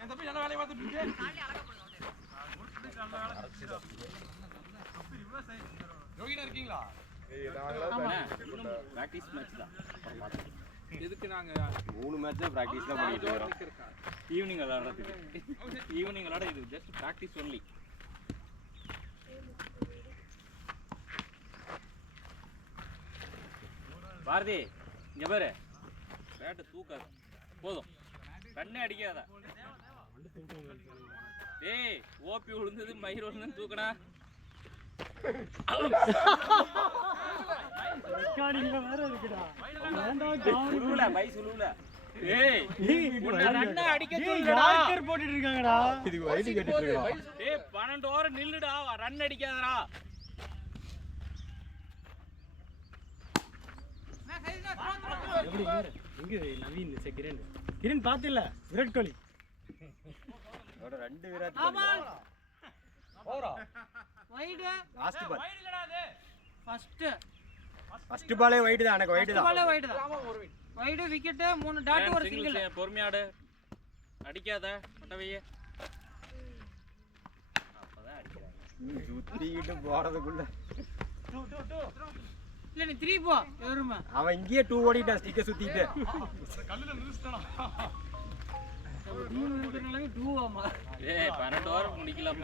என் தம்பி நல்ல வேலையை பார்த்துட்டு இருக்கு. யோகினா இருக்கீங்களா? பிராக்டிஸ் மேட்ச் தான். எதுக்கு நாங்க 3 மேட்ச் தான் பிராக்டிஸ் தான் பண்ணிட்டு இருக்கோம். ஈவினிங் விளையாடுறதுக்கு. ஈவினிங் விளையாட இது ஜஸ்ட் பிராக்டிஸ் ஒன்லி. பாரதி இங்க பாரு, பேட்டை தூக்காத போதும், கண்ணே அடிக்காத. ஏய் ஓபி விழுந்தது மயிர் விழுந்தது தூக்கடா. ஏய் ரன்னை அடிக்க யார்கர் போட்டுட்டு இருக்காங்கடா. இதுக்கு வைட் கட்டிட்டு இருக்கடா. ஏய் 12 ஓவர் நில்லுடா, ரன் அடிக்காதடா. எங்க நவீன் கிரண் கிரண் பாத்தில்ல விராட் கோலி அவரோட 2 விராட் கோலி ஓவரா வைட் லாஸ்ட் பால் வைட் இல்லடா அது ஃபர்ஸ்ட் பாலே வைட் தான். எனக்கு வைட் தான். பாலே வைட் தான். வைட் விக்கெட் 3 டாட் ஒரு சிங்கிள். பொறுமையாடு, அடிக்காத மட்டவையே. அப்பதான் அடிக்கிறாங்க. சுத்திக்கிட்டு போறதுக்குள்ள இல்ல நீ 3 போ எவருமா. அவன் இங்கேயே 2 ஓடிட்டான் ஸ்டிக்க சுத்திட்டு. கல்லுல நிறுத்தடா. 3 இருக்கிறனால 2 ஆமா. ஏய் 12 ஓவர் முடிக்கலப்பா.